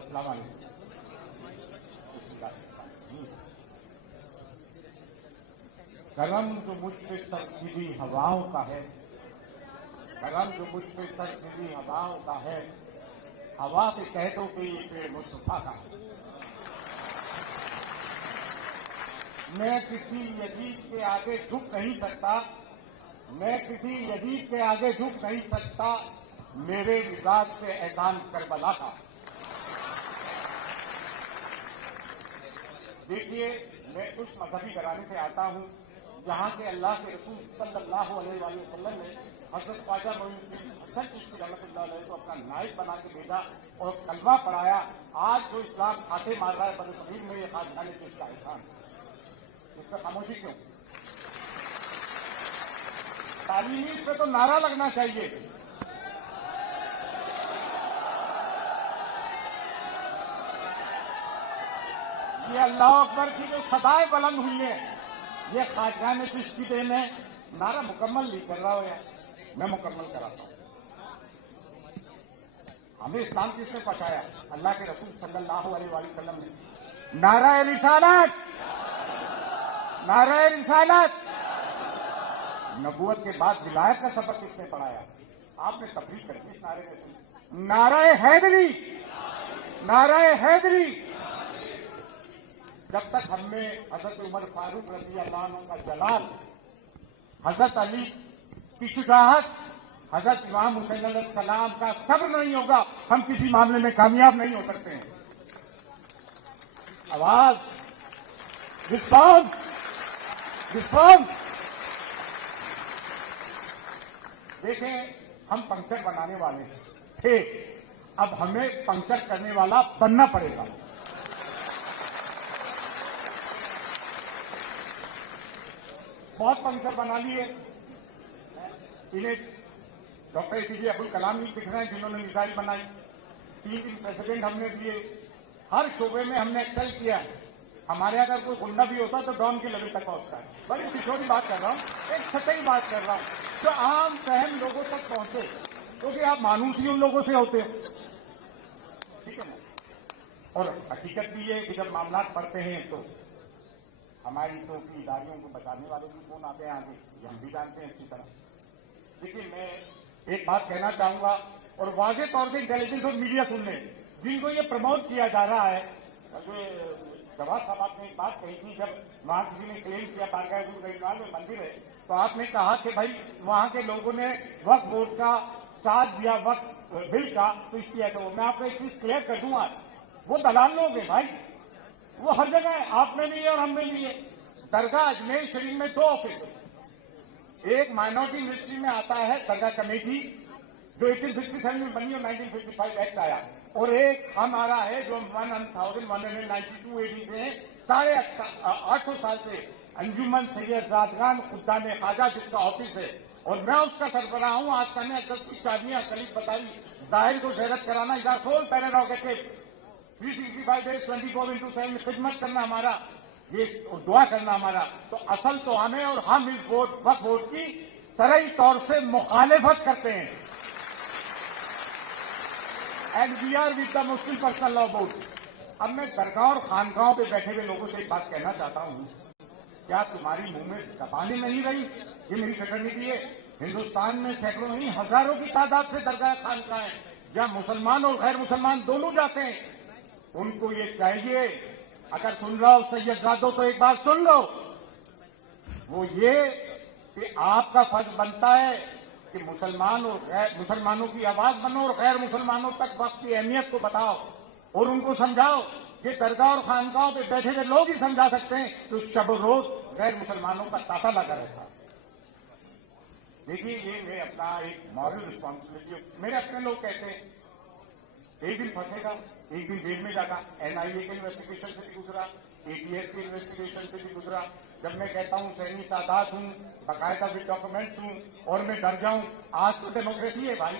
السلام علیکم. کرم جو مجھ پہ سرکیلی ہواؤں کا ہے، کرم جو مجھ پہ سرکیلی ہواؤں کا ہے، ہوا سے کہہ دو کہ یہ پیڑ مصطفیٰ کا ہے. میں کسی یزید کے آگے جھک نہیں سکتا، میں کسی یزید کے آگے جھک نہیں سکتا، میرے مزاج پہ احسان کربلا کا. دیکھیے، میں اس مذہبی گھرانے سے آتا ہوں جہاں کے اللہ کے رسول صلی اللہ علیہ وآلہ وسلم نے حضرت خواجہ معین الدین حسن چشتی رحمۃ اللہ علیہ کو اپنا نائب بنا کے بھیجا اور کلمہ پڑھایا. آج جو اسلام کھاتے مار رہا ہے برصغیر میں، یہ خواجہ نے چشتی کا احسان. اس پہ خاموشی کیوں؟ تعلیمی اس پہ تو نعرہ لگنا چاہیے. یہ اللہ اکبر کی جو صدائیں بلند ہوئی ہیں، یہ خواجہ نے چشتی دین ہے. نعرہ مکمل نہیں کر رہا ہو یار، میں مکمل کراتا ہوں. ہمیں اسلام کس نے پہنچایا؟ اللہ کے رسول صلی اللہ علیہ وآلہ وسلم نے. نعرہ رسالت، نعرہ رسالت. نبوت کے بعد ولایت کا سبق کس نے پڑھایا؟ آپ نے تفریح کر کے اس نعرے میں. نعرہ حیدری، نعرہ حیدری. جب تک ہم میں حضرت عمر فاروق رضی اللہ عنہ کا جلال، حضرت علی کی شجاعت، حضرت امام حسین علیہ السلام کا صبر نہیں ہوگا، ہم کسی معاملے میں کامیاب نہیں ہو سکتے ہیں. آواز، رسپانس، رسپانس. دیکھیں، ہم پنکچر بنانے والے تھے، اب ہمیں پنکچر کرنے والا بننا پڑے گا. بہت پنکچر بنا لیے. انہیں ڈاکٹر اے پی جے عبد الکلام بھی دکھ رہے ہیں جنہوں نے میزائل بنائی. 3 پریزیڈنٹ ہم نے دیے. ہر شعبے میں ہم نے ایکسل کیا ہے. ہمارے اگر کوئی گنڈا بھی ہوتا تو ڈان کے لیول تک پہنچتا ہے. بڑی چھوٹی بات کر رہا ہوں، ایک سطحی بات کر رہا ہوں جو عام فہم لوگوں تک پہنچے، کیونکہ آپ مانوس ہی ان لوگوں سے ہوتے ہیں. ٹھیک ہے نا؟ اور حقیقت بھی یہ کہ جب معاملات پڑتے ہیں تو ہماری تو اداریوں کو بچانے والے بھی کون آتے ہیں آگے، یہ ہم بھی جانتے ہیں اچھی طرح. لیکن میں ایک بات کہنا چاہوں گا، اور واضح طور سے انٹیلیجنس اور میڈیا سن لیں، جن کو یہ پروموٹ کیا جا رہا ہے. جواز صاحب آپ نے ایک بات کہی تھی، جب وہاں کسی نے کلیم کیا بارگاہ حضور گریوال میں مندر ہے، تو آپ نے کہا کہ بھائی وہاں کے لوگوں نے وقف بورڈ کا ساتھ دیا وقف بل کا، تو اس کی ایسا ہو. میں آپ کو ایک چیز کلیئر کر دوں، آج وہ دلال لوگ ہیں بھائی، وہ ہر جگہ ہے. آپ میں بھی ہے اور ہم میں بھی ہے. درگاہ اجمیر شریف میں 2 آفس ہیں. ایک مائنورٹی منسٹری میں آتا ہے درگاہ کمیٹی جو 1867 میں بنی اور 1955 ایکٹ آیا، اور ایک ہمارا ہے جو 1192 AD سے 850 سال سے انجمن سید زادگان خدام خواجہ جس کا آفس ہے، اور میں اس کا سربراہ ہوں. آج سن 10 کی چابیاں خلیف بتائی، ظاہر کو زیرت کرانا، ادھر سول پیراڈاکٹیو 365 days 24/7 خدمت کرنا ہمارا، یہ دعا کرنا ہمارا. تو اصل تو ہمیں، اور ہم اس وقف بورڈ کی سرعی طور سے مخالفت کرتے ہیں. And we are with the Muslim personal law board. اب میں درگاہ اور خانقاہوں پہ بیٹھے ہوئے لوگوں سے ایک بات کہنا چاہتا ہوں، کیا تمہاری منہ میں زبانیں نہیں رہی؟ یہ میری فیٹرنیٹی ہے. ہندوستان میں سینکڑوں نہیں ہزاروں کی تعداد سے درگاہ خانقاہ ہیں جہاں مسلمان اور غیر مسلمان دونوں جاتے ہیں. ان کو یہ چاہیے، اگر سن رہا ہو سید زادو تو ایک بات سن لو، وہ یہ کہ آپ کا فرض بنتا ہے کہ مسلمان اور غیر مسلمانوں کی آواز بنو اور غیر مسلمانوں تک وقت کی اہمیت کو بتاؤ اور ان کو سمجھاؤ کہ درگاہ اور خانقاہوں پہ بیٹھے ہوئے لوگ ہی سمجھا سکتے ہیں تو شب و روز غیر مسلمانوں کا تاتا لگا رہتا. دیکھیے، یہ میں اپنا ایک مورل رسپانسبلٹی، میرے اپنے لوگ کہتے ہیں ایک دن پھنسے گا، ایک دن جیل میں جاگا. NIA کے انویسٹیگیشن سے بھی گزرا، ATS کے انویسٹیگیشن سے بھی گزرا. جب میں کہتا ہوں ذہنی سادات ہوں، باقاعدہ ود ڈاکومنٹس ہوں، اور میں ڈر جاؤں. آج تو ڈیموکریسی ہے بھائی،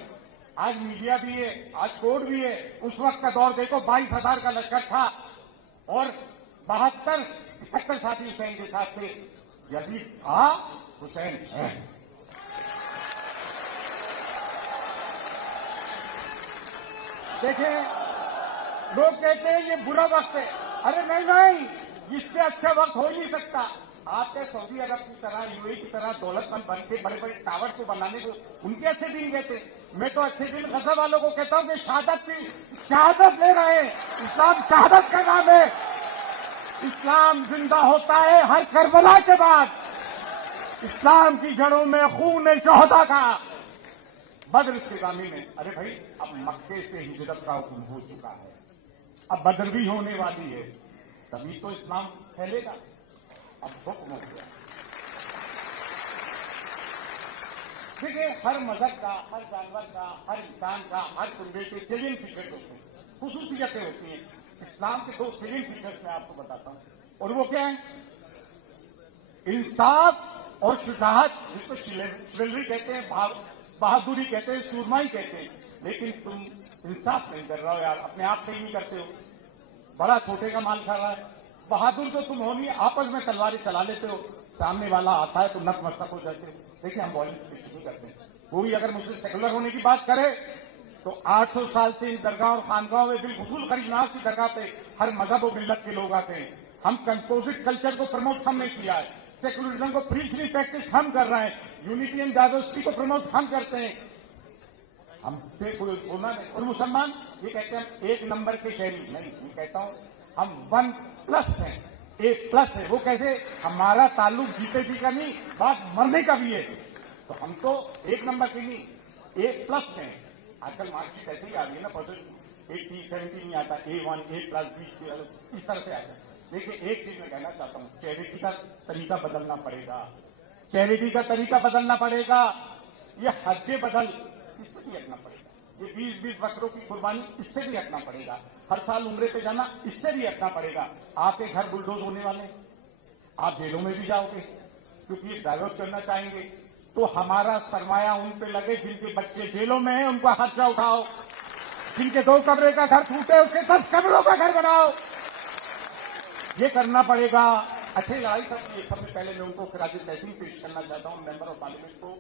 آج میڈیا بھی ہے، آج کورٹ بھی ہے. اس وقت کا دور دیکھو، 22,000 کا لشکر تھا اور 72-71 ساتھی حسین کے ساتھ تھے. یزید تھا، حسین ہے. دیکھیں، लोग कहते हैं ये बुरा वक्त है। अरे नहीं नहीं, इससे अच्छा वक्त हो ही नहीं सकता। आपके सऊदी अरब की तरह, यूएई की तरह दौलतमंद बन के बड़े बड़े टावर को बनाने को उनके अच्छे दिन कहते। मैं तो अच्छे दिन गजब वालों को कहता हूं कि शहादत ले रहे हैं। इस्लाम शहादत का नाम है। इस्लाम जिंदा होता है हर करबला के बाद। इस्लाम की जड़ों में खून शोहदा का, बद्र की ज़मीन में। अरे भाई, अब मक्के से हिजरत का हुक्म हो चुका है, अब बद्र भी होने वाली है, तभी तो इस्लाम फैलेगा। अब हुक्म हो गया। देखिए, हर मजहब का, हर जानवर का, हर इंसान का, हर कुंबे के सेलियन फीचर्स होते हैं, खुसूसियतें होती हैं। इस्लाम के 2 सेलियन फीचर्स मैं आपको बताता हूं, और वो क्या है? इंसाफ और शुजाअत, जिसको शिवलरी कहते हैं, बहादुरी कहते हैं, सूरमाई कहते हैं। लेकिन तुम इंसाफ नहीं कर रहे हो यार, अपने आप से ही नहीं करते हो, बड़ा छोटे का माल खा रहा है। बहादुर तो तुम हो नहीं, आपस में तलवारें चला लेते हो, सामने वाला आता है तो नतमस्तक हो जाते हो। देखिए, हम वॉयलेंस कुछ नहीं करते। कोई अगर मुझसे सेकुलर होने की बात करे तो 800 साल से इन दरगाह और खानगाहों में बिलखुसूस गरीबनाज की दरगाह पे हर मजहब और मिल्लत के लोग आते हैं। हम कंपोजिट कल्चर को प्रमोट हम नहीं किया है, सेकुलरिज्म को प्रीच नहीं प्रैक्टिस हम कर रहे हैं, यूनिटी एंड डाइवर्सिटी को प्रमोट हम करते हैं। हमसे कोई बोलना नहीं। और मुसलमान ये कहते हैं हम 1 नंबर के शहरी नहीं, मैं कहता हूं हम 1+ हैं, 1+ है। वो कैसे? हमारा ताल्लुक जीते जी का नहीं, बात मरने का भी है। तो हम तो 1 नंबर के नहीं, 1+ हैं। आजकल मार्कशीट ऐसे ही आ रही है ना, परसेंट 80, 70 नहीं आता, A1, A+, B, इस तरह से आता है। देखिए, एक चीज मैं कहना चाहता हूं, चैरिटी का तरीका बदलना पड़ेगा, चैरिटी का तरीका बदलना पड़ेगा। ये हज बदल, इससे भी हटना पड़ेगा। ये 20-20 बकरों की कुर्बानी, इससे भी हटना पड़ेगा। हर साल उम्रे पे जाना, इससे भी हटना पड़ेगा। आपके घर बुलडोज होने वाले, आप जेलों में भी जाओगे क्योंकि ये डाइवर्ट करना चाहेंगे। तो हमारा सरमाया उन पे लगे जिनके बच्चे जेलों में हैं, उनका खर्चा उठाओ। जिनके 2 कमरे का घर टूटे, उसके 10 कमरों का घर बनाओ। ये करना पड़ेगा। अच्छी लड़ाई सबकी। सबसे पहले मैं उनको खिराज तहसीन पेश करना चाहता हूं, मेंबर ऑफ पार्लियामेंट को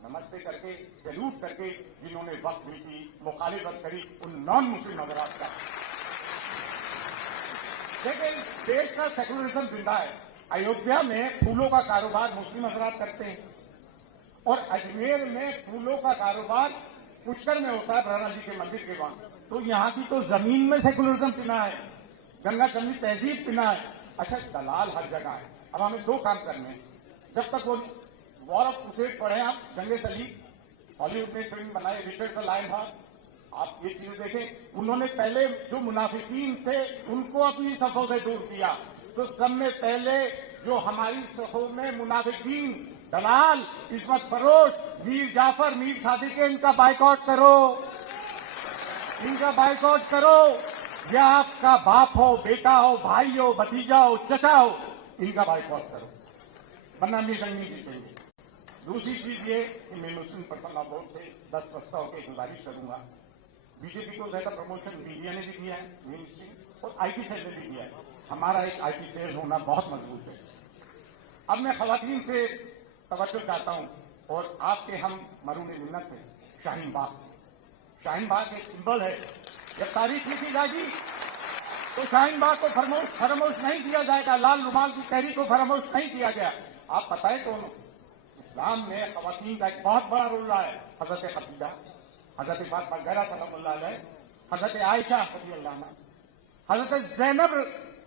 नमस्ते करके, सैल्यूट करके, जिन्होंने वक्त हुई थी, मुखालिफत करी उन नॉन मुस्लिम हजरात का। देखिए, देश का सेकुलरिज्म जिंदा है। अयोध्या में फूलों का कारोबार मुस्लिम हजरात करते हैं, और अजमेर में फूलों का कारोबार पुष्कर में होता है, ब्रह्मा जी के मंदिर के वहां। तो यहां की तो जमीन में सेकुलरिज्म पिना है, गंगा जमनी तहजीब पिना है। अच्छा, दलाल हर जगह है। अब हमें 2 काम करने हैं। जब तक वो वॉर ऑफ क्रूसेड पढ़े आप, जंगे सली, हॉलीवुड में फिल्म बनाई रिचर्ड द लायन हॉर्न, आप ये चीज देखें। उन्होंने पहले जो मुनाफिकीन थे उनको अपनी सफों से दूर किया। तो सब में पहले जो हमारी सफों में मुनाफिकीन, दलाल, इस्मत फरोश, मीर जाफर, मीर सादिक, इनका बाइकआउट करो, इनका बाइकआउट करो। या आपका बाप हो, बेटा हो, भाई हो, भतीजा हो, चचा हो, इनका बाइकआउट करो, वरना हम ये जंग नहीं जीतेंगे। दूसरी चीज ये कि मैं मुस्लिम पर्सनल बोर्ड से 10 प्रस्ताव की गुजारिश करूंगा। बीजेपी को ज्यादा प्रमोशन मीडिया ने भी दिया है, मिनिस्ट्री और आईटी सेल ने भी दिया है। हमारा एक आईटी सेल होना बहुत मजबूत है। अब मैं खवातीन से तवज्जो चाहता हूं, और आपके हम मरून मिन्नत है शाहीन बाग। शाहीन बाग एक सिंबल है। जब तारीख लिखी जाएगी तो शाहीन बाग को फरामोश नहीं किया जाएगा। लाल रुमाल की तहरीक को फरामोश नहीं किया गया। आप बताएं कौन? इस्लाम में खवातीन का एक बहुत बड़ा रोल रहा है। हजरत खदीजा, हजरत फातिमा ज़हरा सलामुल्लाह अलैह, हजरत आयशा रज़ियल्लाहु अन्हा, हजरत ज़ैनब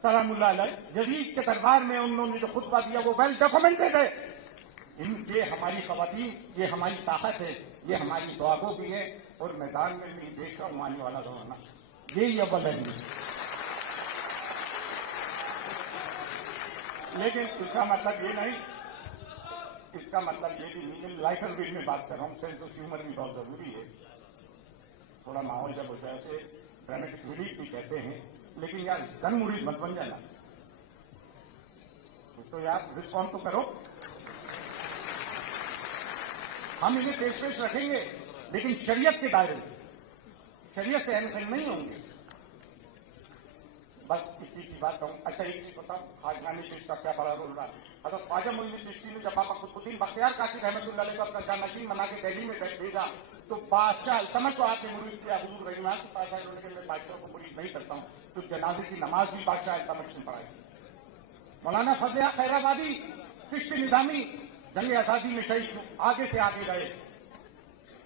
सलामुल्लाह अलैह, यजीद के दरबार में उन्होंने जो खुतबा दिया वो वेल डॉक्यूमेंटेड है। ये हमारी खवातीन, ये हमारी ताकत है, ये हमारी दुआगो भी है। और मैदान में भी देख रहा हूं आने वाला जमाना यही अव्वल है। लेकिन इसका मतलब ये नहीं, इसका मतलब ये भी नहीं, लाइटर वेट में बात कर रहा हूं। सेंस ऑफ ह्यूमर भी बहुत जरूरी है। थोड़ा माहौल जब होता है उसे ड्रामेटिक रिलीफ भी कहते हैं। लेकिन यार जन मुरीद मत बन जाना। तो यार रिस्पॉन्ड तो करो। हम इन्हें पेश रखेंगे, लेकिन शरीयत के दायरे में, शरीयत से अनफिल नहीं होंगे। बस इतनी सी बात कहूं। अच्छा, एक चीज बताऊं, खाजगानी चीज का क्या बड़ा रोल रहा है। हज़रत ख्वाजा मोइनुद्दीन चिश्ती ने जब बाबा कुतुबुद्दीन बख्तियार काशी रहमतुल्लाह अलैह को अपना जानशीन बना के दिल्ली में भेजा, तो बादशाह अल्तमश को आपने मुरीद किया, हुजूर रहीमान से पास आए, उन्होंने कहा मैं बादशाह को मुरीद नहीं करता हूं, तो जनाजे की नमाज भी बादशाह अल्तमश ने पढ़ाई। मौलाना फजल खैराबादी चिश्ती निजामी जंग आजादी में शहीद आगे से आगे रहे।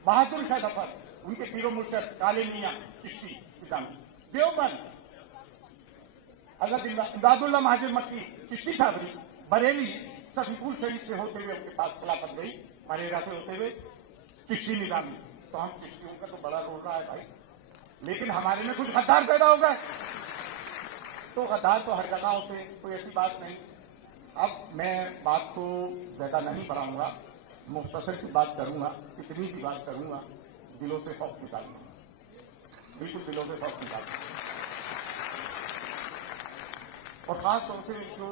बहादुर शाह जफर, उनके पीरो मुर्शद काले मियां चिश्ती निजामी। देवबंद हजरत इमदादुल्लाह महाजिर मक्की चिश्ती साबरी बरेली सफीपुर शरीफ से होते हुए उनके पास खिलाफत गई, मरेरा से होते हुए चिश्ती निजामी। तो हम चिश्तियों का तो बड़ा रोल रहा है भाई, लेकिन हमारे में कुछ गद्दार पैदा हो गए। तो गद्दार तो हर जगह होते हैं, कोई ऐसी बात नहीं। अब मैं बात को ज्यादा नहीं बढ़ाऊंगा, मुख्तसर सी बात करूंगा, इतनी सी बात करूंगा, दिलों से खौफ निकालूंगा, बिल्कुल दिलों से खौफ निकालूंगा। और खास तौर से जो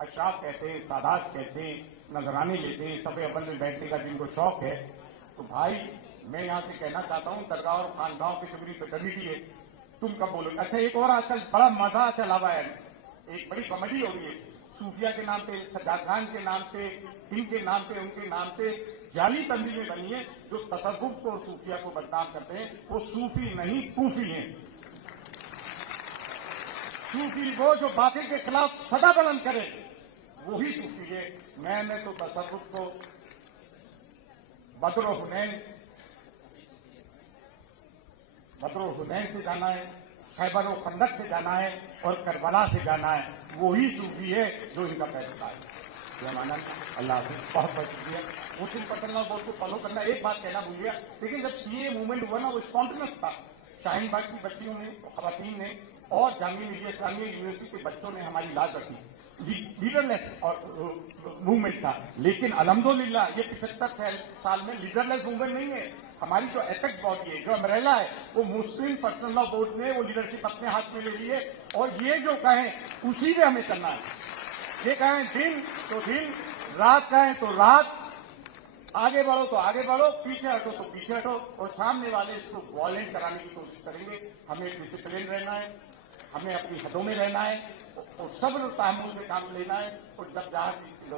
अशराफ कहते हैं, सादात कहते हैं, नजराने लेते हैं, सफे अव्वल में बैठने का जिनको शौक है, तो भाई मैं यहां से कहना चाहता हूं, दरगाह और खानगाहों की कबरी से कमेटी है, तुम कब बोलोगे? अच्छा, एक और आजकल बड़ा मजा चला हुआ है, एक बड़ी कॉमेडी हो रही है, सूफिया के नाम पे, सज्जाद खान के नाम पे, इनके नाम पे, उनके नाम पे जाली तंजीमें बनी है जो तसव्वुफ को और सूफिया को बदनाम करते हैं। वो सूफी नहीं कूफी हैं। सूफी वो जो बातिल के खिलाफ सदा बुलंद करे, वही सूफी है। मैं तो तसव्वुफ को बद्र हुनैन से जाना है, खैबर और खंदक से जाना है और करबला से जाना है, वही सूफी है जो इनका पैरोकार है। अल्लाह से बहुत बहुत शुक्रिया। मुस्लिम पर्सनल बोर्ड को फॉलो करना, एक बात कहना भूल गया, लेकिन जब सीए मूवमेंट हुआ ना, वो स्पॉन्टेनियस था। शाहीन बाग की बच्चियों ने, खवातीन ने और जामिया मिलिया इस्लामिया यूनिवर्सिटी के बच्चों ने हमारी लाज रखी। लीडरलेस और मूवमेंट था, लेकिन अल्हम्दुलिल्लाह ये 75 साल में लीडरलेस मूवमेंट नहीं है। हमारी जो एपेक्स बॉडी है, जो अम्ब्रेला है, वो मुस्लिम पर्सनल लॉ बोर्ड ने वो लीडरशिप अपने हाथ में ले ली है, और ये जो कहें उसी में हमें करना है। ये कहें दिन तो दिन, रात कहें तो रात, आगे बढ़ो तो आगे बढ़ो, पीछे हटो तो पीछे हटो, और सामने वाले इसको वॉयलेंट कराने की कोशिश करेंगे। हमें डिसिप्लिन रहना है, हमें अपनी हदों में रहना है, और सब्र तहम्मुल से काम लेना है, और जब जहां चीज की